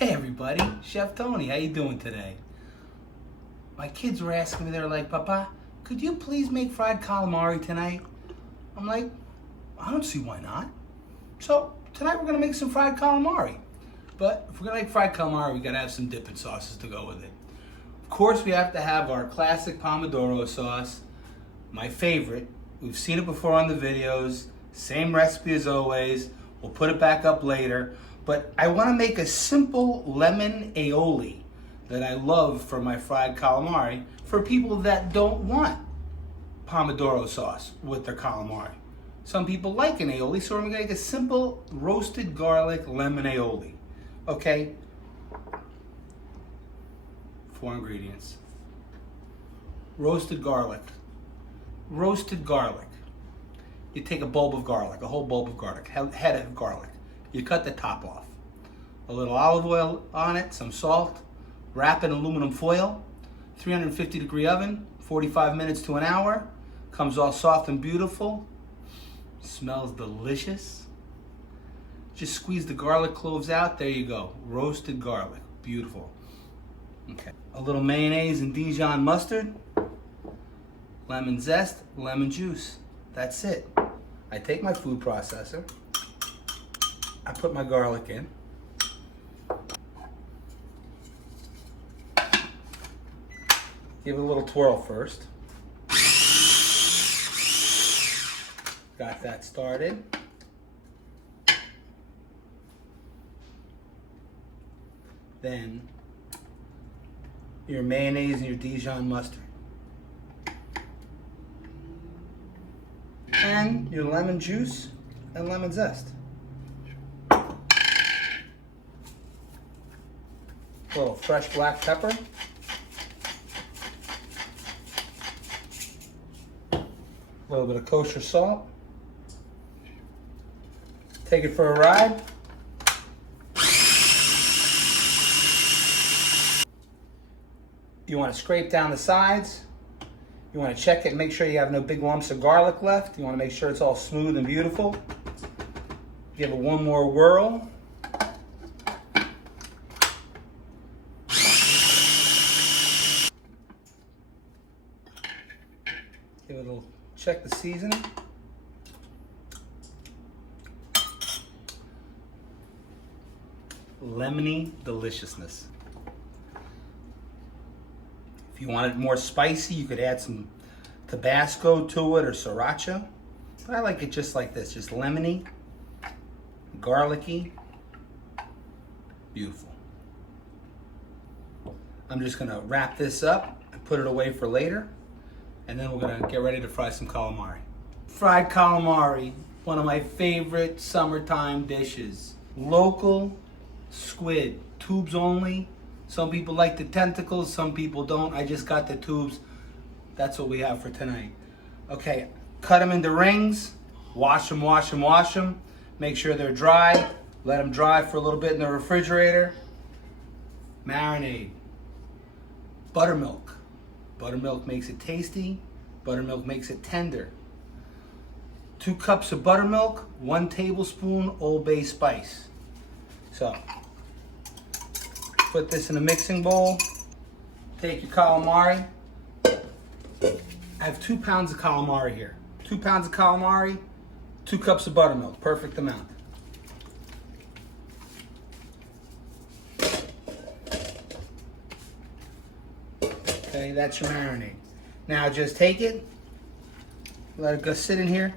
Hey everybody, Chef Tony, how you doing today? My kids were asking me, they're like, Papa, could you please make fried calamari tonight? I'm like, I don't see why not. So tonight we're gonna make some fried calamari. But if we're gonna make fried calamari, we gotta have some dipping sauces to go with it. Of course, we have to have our classic pomodoro sauce, my favorite. We've seen it before on the videos, same recipe as always. We'll put it back up later. But I want to make a simple lemon aioli that I love for my fried calamari for people that don't want pomodoro sauce with their calamari. Some people like an aioli, so we're going to make a simple roasted garlic lemon aioli. Okay? 4 ingredients. Roasted garlic. Roasted garlic. You take a bulb of garlic, a whole bulb of garlic, head of garlic. You cut the top off. A little olive oil on it, some salt, wrap in aluminum foil, 350-degree oven, 45 minutes to an hour. Comes all soft and beautiful. Smells delicious. Just squeeze the garlic cloves out. There you go. Roasted garlic. Beautiful. Okay. A little mayonnaise and Dijon mustard. Lemon zest, lemon juice. That's it. I take my food processor. I put my garlic in. Give it a little twirl first. Got that started. Then your mayonnaise and your Dijon mustard. And your lemon juice and lemon zest. A little fresh black pepper. A little bit of kosher salt. Take it for a ride. You want to scrape down the sides. You want to check it and make sure you have no big lumps of garlic left. You want to make sure it's all smooth and beautiful. Give it one more whirl. Give it a little, check the seasoning. Lemony deliciousness. If you want it more spicy, you could add some Tabasco to it or sriracha. But I like it just like this, just lemony, garlicky, beautiful. I'm just gonna wrap this up and put it away for later. And then we're gonna get ready to fry some calamari. Fried calamari, one of my favorite summertime dishes. Local squid, tubes only. Some people like the tentacles, some people don't. I just got the tubes. That's what we have for tonight. Okay, cut them into rings. Wash them, wash them, wash them. Make sure they're dry. Let them dry for a little bit in the refrigerator. Marinade. Buttermilk. Buttermilk makes it tasty. Buttermilk makes it tender. 2 cups of buttermilk, 1 tablespoon Old Bay spice. So, put this in a mixing bowl. Take your calamari. I have 2 pounds of calamari here. 2 pounds of calamari, 2 cups of buttermilk, perfect amount. Okay, that's your marinade. Now just take it, let it go sit in here.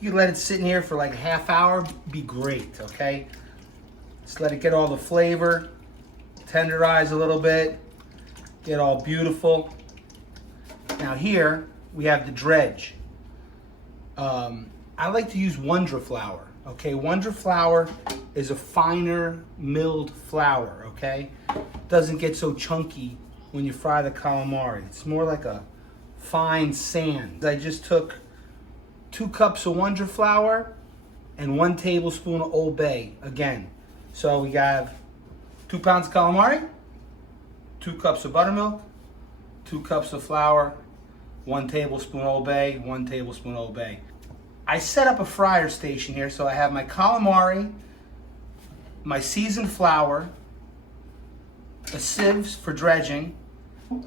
You can let it sit in here for like a half hour, be great, okay? Just let it get all the flavor, tenderize a little bit, get all beautiful. Now here, we have the dredge. I like to use Wondra flour, okay? Wondra flour is a finer milled flour, okay? Doesn't get so chunky when you fry the calamari. It's more like a fine sand. I just took 2 cups of Wondra flour and 1 tablespoon of Old Bay again. So we have 2 pounds of calamari, 2 cups of buttermilk, 2 cups of flour, 1 tablespoon Old Bay, 1 tablespoon Old Bay. I set up a fryer station here, so I have my calamari, my seasoned flour, a sieve for dredging,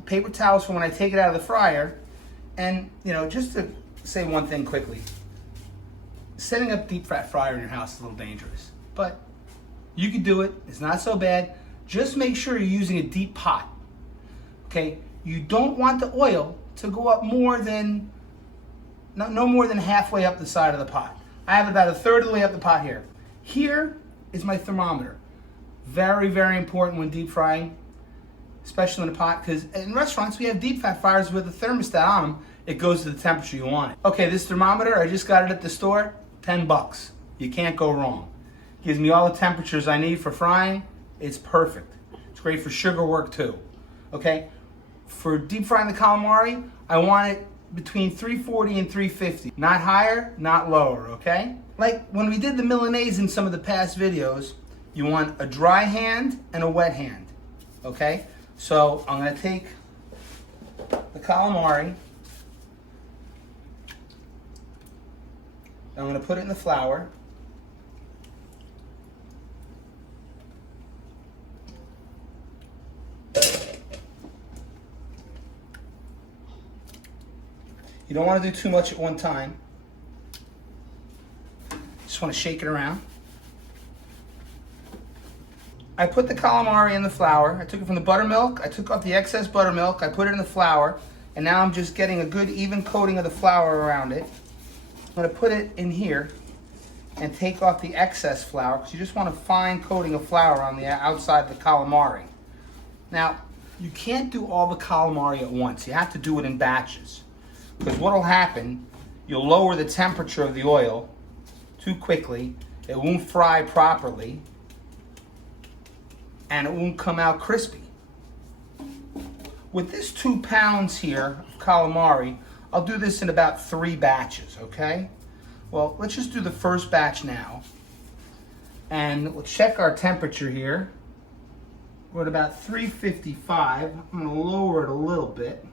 paper towels for when I take it out of the fryer, and just to say one thing quickly, setting up deep fat fryer in your house is a little dangerous, but you can do it. It's not so bad. Just make sure you're using a deep pot. Okay, you don't want the oil to go up no more than halfway up the side of the pot. I have about a third of the way up the pot here. Here is my thermometer. Very, very important when deep frying, especially in a pot, because in restaurants we have deep fat fryers with a thermostat on them. It goes to the temperature you want it. Okay, this thermometer, I just got it at the store, $10. You can't go wrong. Gives me all the temperatures I need for frying. It's perfect. It's great for sugar work too. Okay, for deep frying the calamari, I want it between 340 and 350. Not higher, not lower, okay? Like when we did the Milanese in some of the past videos, you want a dry hand and a wet hand, okay? So I'm gonna take the calamari, I'm gonna put it in the flour. You don't want to do too much at one time. Just want to shake it around. I put the calamari in the flour. I took it from the buttermilk. I took off the excess buttermilk. I put it in the flour. And now I'm just getting a good even coating of the flour around it. I'm going to put it in here and take off the excess flour because you just want a fine coating of flour on the outside of the calamari. Now, you can't do all the calamari at once. You have to do it in batches. Because what will happen, you'll lower the temperature of the oil too quickly, it won't fry properly, and it won't come out crispy. With this 2 pounds here of calamari, I'll do this in about 3 batches, okay? Well, let's just do the first batch now. And we'll check our temperature here. We're at about 355. I'm gonna lower it a little bit.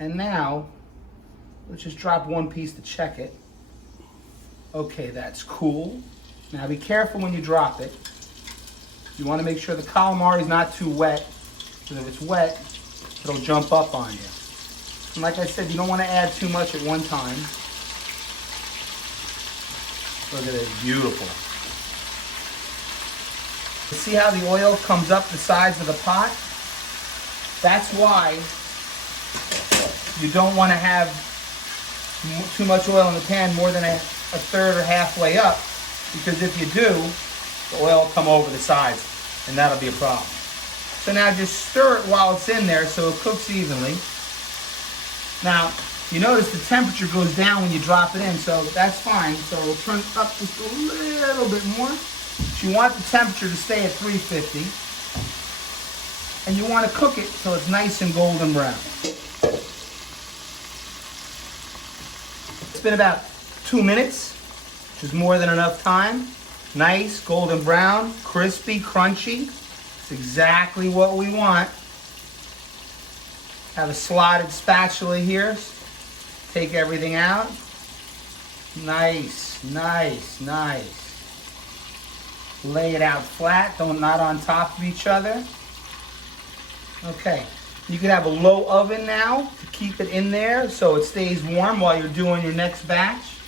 And now, let's just drop 1 piece to check it. Okay, that's cool. Now be careful when you drop it. You want to make sure the calamari is not too wet, because if it's wet, it'll jump up on you. And like I said, you don't want to add too much at one time. Look at it, beautiful. See how the oil comes up the sides of the pot? That's why you don't want to have too much oil in the pan, more than a third or halfway up, because if you do, the oil will come over the sides, and that'll be a problem. So now just stir it while it's in there so it cooks evenly. Now, you notice the temperature goes down when you drop it in, so that's fine. So we'll turn it up just a little bit more. So you want the temperature to stay at 350, and you want to cook it till it's nice and golden brown. It's been about 2 minutes, which is more than enough time. Nice, golden brown, crispy, crunchy. It's exactly what we want. Have a slotted spatula here. Take everything out. Nice, nice, nice. Lay it out flat, not on top of each other. Okay. You can have a low oven now to keep it in there so it stays warm while you're doing your next batch.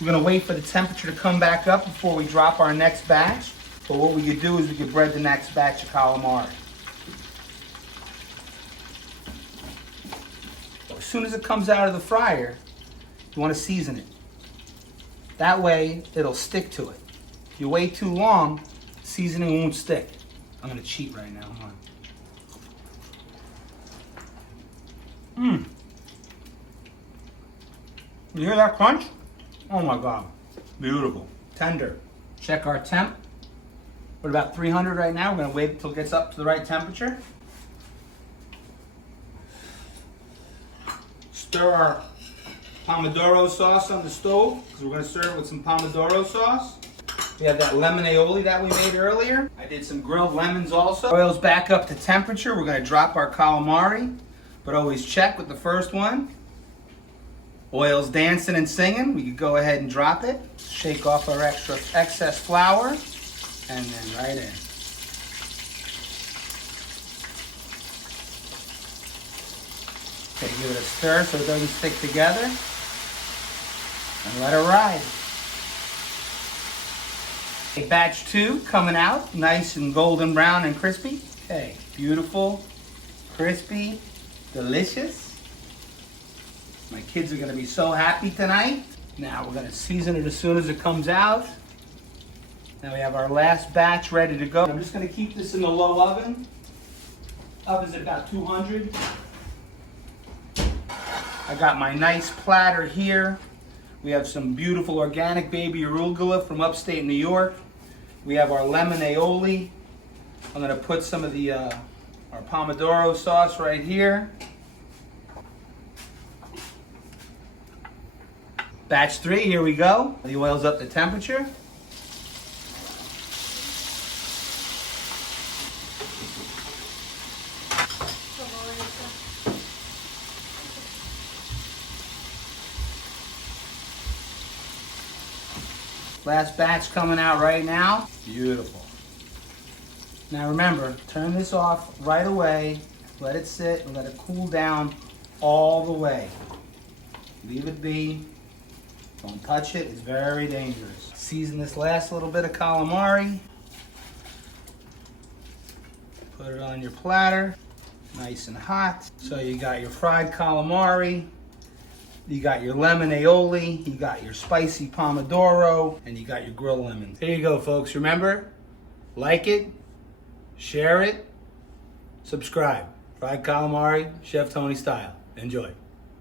We're going to wait for the temperature to come back up before we drop our next batch. But what we could do is we could bread the next batch of calamari. As soon as it comes out of the fryer, you want to season it. That way it'll stick to it. If you wait too long, seasoning won't stick. I'm going to cheat right now. Hold on. You hear that crunch? Oh my God, beautiful, tender. Check our temp. We're about 300 right now. We're gonna wait until it gets up to the right temperature. Stir our pomodoro sauce on the stove, because we're gonna serve it with some pomodoro sauce. We have that lemon aioli that we made earlier. I did some grilled lemons also. Oil's back up to temperature. We're gonna drop our calamari, but always check with the first one. Oil's dancing and singing. We could go ahead and drop it. Shake off our excess flour. and then right in. Okay, give it a stir so it doesn't stick together, and let it ride. Okay, batch 2 coming out, nice and golden brown and crispy. Okay, beautiful, crispy, delicious. My kids are gonna be so happy tonight. Now we're gonna season it as soon as it comes out. Now we have our last batch ready to go. I'm just gonna keep this in the low oven. Oven's at about 200. I got my nice platter here. We have some beautiful organic baby arugula from upstate New York. We have our lemon aioli. I'm gonna put some of the our pomodoro sauce right here. Batch 3, here we go. The oil's up to temperature. Last batch coming out right now. Beautiful. Now remember, turn this off right away. Let it sit and let it cool down all the way. Leave it be. Don't touch it, it's very dangerous. Season this last little bit of calamari. Put it on your platter, nice and hot. So you got your fried calamari, you got your lemon aioli, you got your spicy pomodoro, and you got your grilled lemon. There you go, folks. Remember, like it, share it, subscribe. Fried calamari, Chef Tony style. Enjoy.